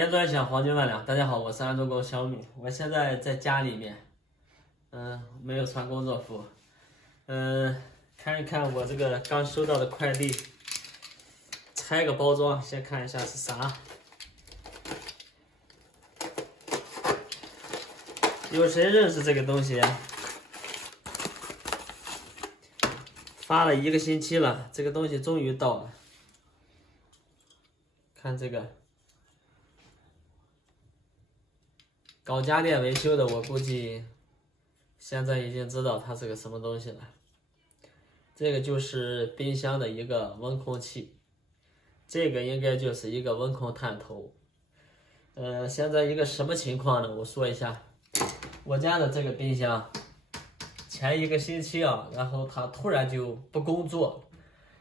电钻响，黄金万两。大家好，我是安卓狗小米，我现在在家里面，没有穿工作服，看一看我这个刚收到的快递，拆个包装，先看一下是啥。有谁认识这个东西呀？发了1个星期了，这个东西终于到了。看这个。搞家电维修的，我估计现在已经知道它是个什么东西了。这个就是冰箱的一个温控器，这个应该就是一个温控探头。现在一个什么情况呢？我说一下，我家的这个冰箱，前1个星期啊，然后它突然就不工作，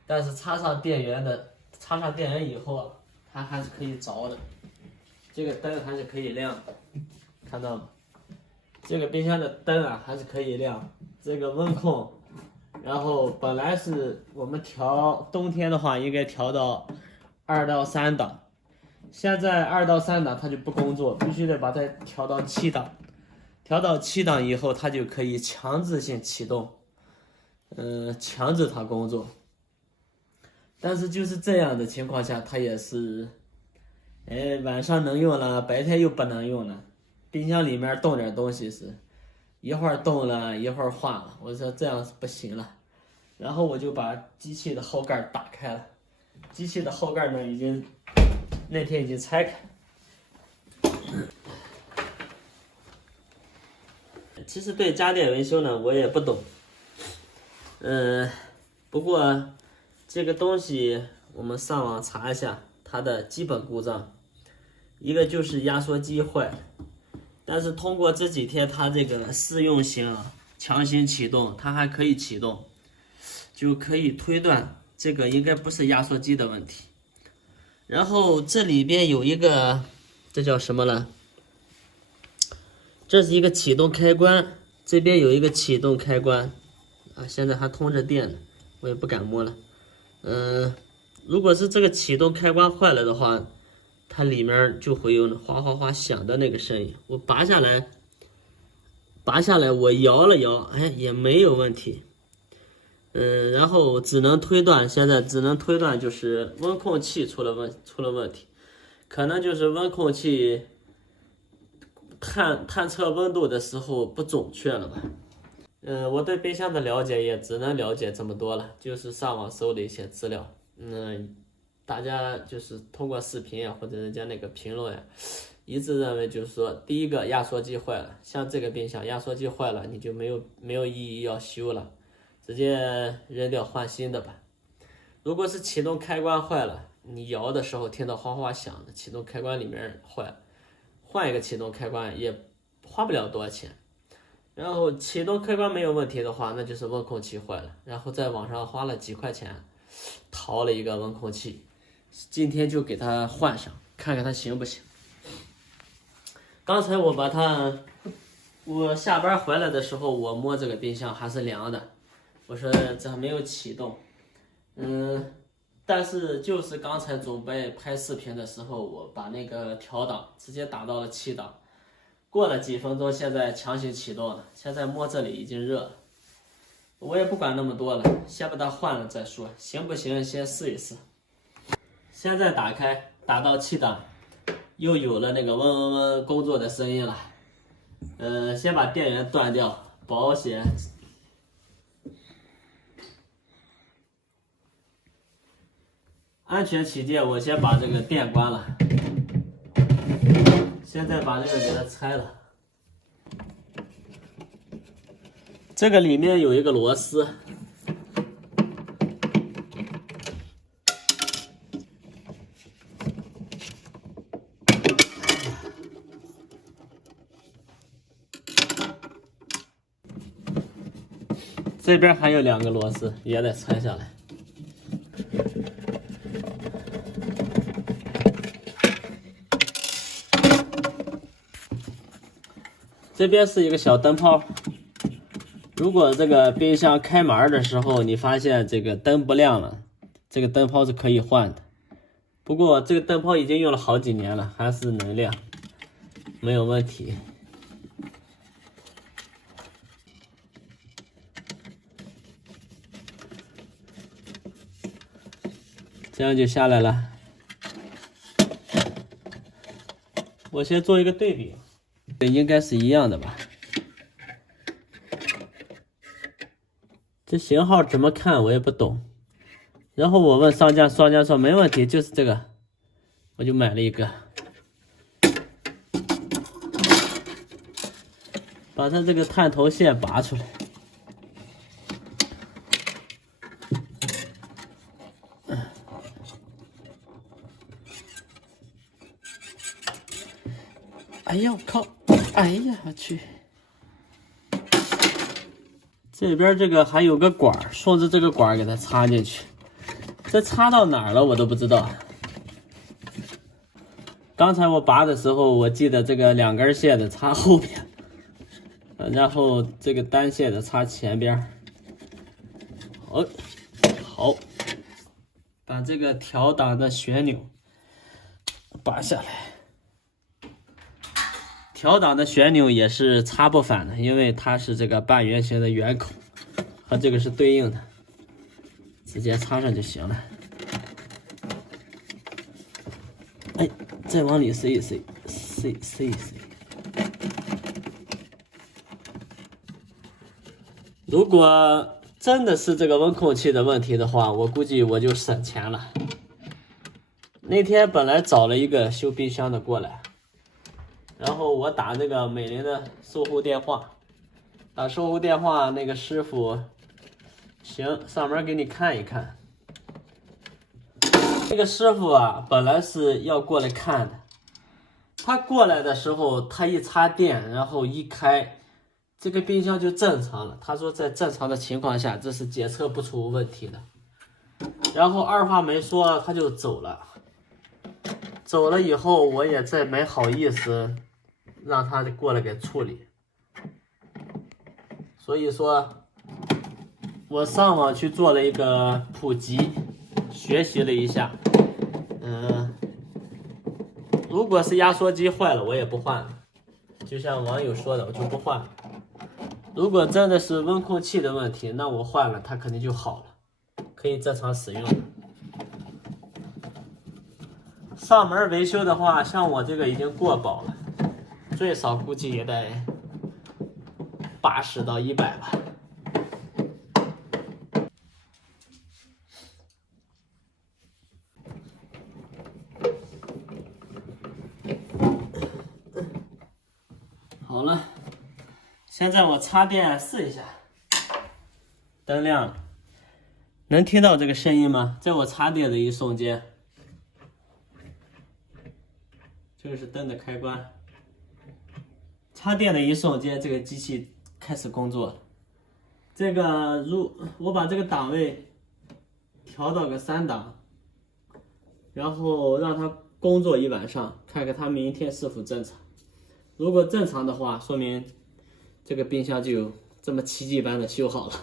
但是插上电源以后啊，它还是可以着的，这个灯还是可以亮的。看到吗？这个冰箱的灯啊还是可以亮，这个温控，然后本来是我们调冬天的话应该调到2到3档，现在2到3档它就不工作，必须得把它调到7档，调到7档以后它就可以强制性启动，强制它工作。但是就是这样的情况下，它也是，晚上能用了，白天又不能用了。冰箱里面冻点东西是，一会儿冻了，一会儿化了，我说这样是不行了，然后我就把机器的后盖打开了，机器的后盖呢那天已经拆开。其实对家电维修呢，我也不懂，不过这个东西我们上网查一下它的基本故障，一个就是压缩机坏了。但是通过这几天它这个试用型强行启动，它还可以启动，就可以推断这个应该不是压缩机的问题。然后这里边有一个，这叫什么了？这是一个启动开关，这边有一个启动开关啊，现在还通着电呢，我也不敢摸了。如果是这个启动开关坏了的话，它里面就会有哗哗哗响的那个声音。我拔下来，我摇了摇，也没有问题。然后只能推断，现在只能推断就是温控器出了问题，可能就是温控器探测温度的时候不准确了吧。我对冰箱的了解也只能了解这么多了，就是上网搜了一些资料。大家就是通过视频或者人家那个评论一致认为就是说，第一个压缩机坏了，像这个冰箱压缩机坏了，你就没有意义要修了，直接扔掉换新的吧。如果是启动开关坏了，你摇的时候听到哗哗响的，启动开关里面坏了，换一个启动开关也花不了多少钱。然后启动开关没有问题的话，那就是温控器坏了，然后在网上花了几块钱淘了一个温控器。今天就给它换上，看看它行不行。刚才我下班回来的时候，我摸这个冰箱还是凉的，我说这还没有启动。但是就是刚才准备拍视频的时候，我把那个调档直接打到了7档，过了几分钟，现在强行启动了，现在摸这里已经热了。我也不管那么多了，先把它换了再说，行不行先试一试。现在打开，打到7档，又有了那个嗡嗡嗡工作的声音了。先把电源断掉，保险。安全起见，我先把这个电关了。现在把这个给它拆了。这个里面有一个螺丝。这边还有2个螺丝，也得拆下来。这边是一个小灯泡，如果这个冰箱开门的时候，你发现这个灯不亮了，这个灯泡是可以换的，不过这个灯泡已经用了好几年了，还是能亮，没有问题。这样就下来了。我先做一个对比，这应该是一样的吧？这型号怎么看我也不懂。然后我问商家，商家说没问题，就是这个，我就买了一个。把它这个探头线拔出来。哎呀，我靠！哎呀，我去！这边这个还有个管儿，顺着这个管儿给它插进去。这插到哪儿了我都不知道。刚才我拔的时候，我记得这个2根线的插后边，然后这个单线的插前边。好，把这个调档的旋钮拔下来。调档的旋钮也是插不反的，因为它是这个半圆形的圆口，和这个是对应的，直接插上就行了。哎，再往里塞一塞，塞一塞。如果真的是这个温控器的问题的话，我估计我就省钱了。那天本来找了一个修冰箱的过来。然后我打那个美林的售后电话，打售后电话那个师傅，行，上门给你看一看。这个师傅啊，本来是要过来看的，他过来的时候，他一插电，然后一开，这个冰箱就正常了。他说在正常的情况下，这是检测不出问题的。然后二话没说，他就走了。走了以后，我也再没好意思让他过来给处理，所以说，我上网去做了一个普及，学习了一下。如果是压缩机坏了，我也不换了，就像网友说的，我就不换了。如果真的是温控器的问题，那我换了，它肯定就好了，可以正常使用。上门维修的话，像我这个已经过保了。最少估计也得80到100吧。好了，现在我插电试一下，灯亮了，能听到这个声音吗？在我插电的一瞬间，这个是灯的开关。插电的一瞬间，这个机器开始工作了。这个我把这个档位调到个3档，然后让它工作一晚上，看看它明天是否正常。如果正常的话，说明这个冰箱就这么奇迹般的修好了。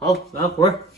好，完活儿。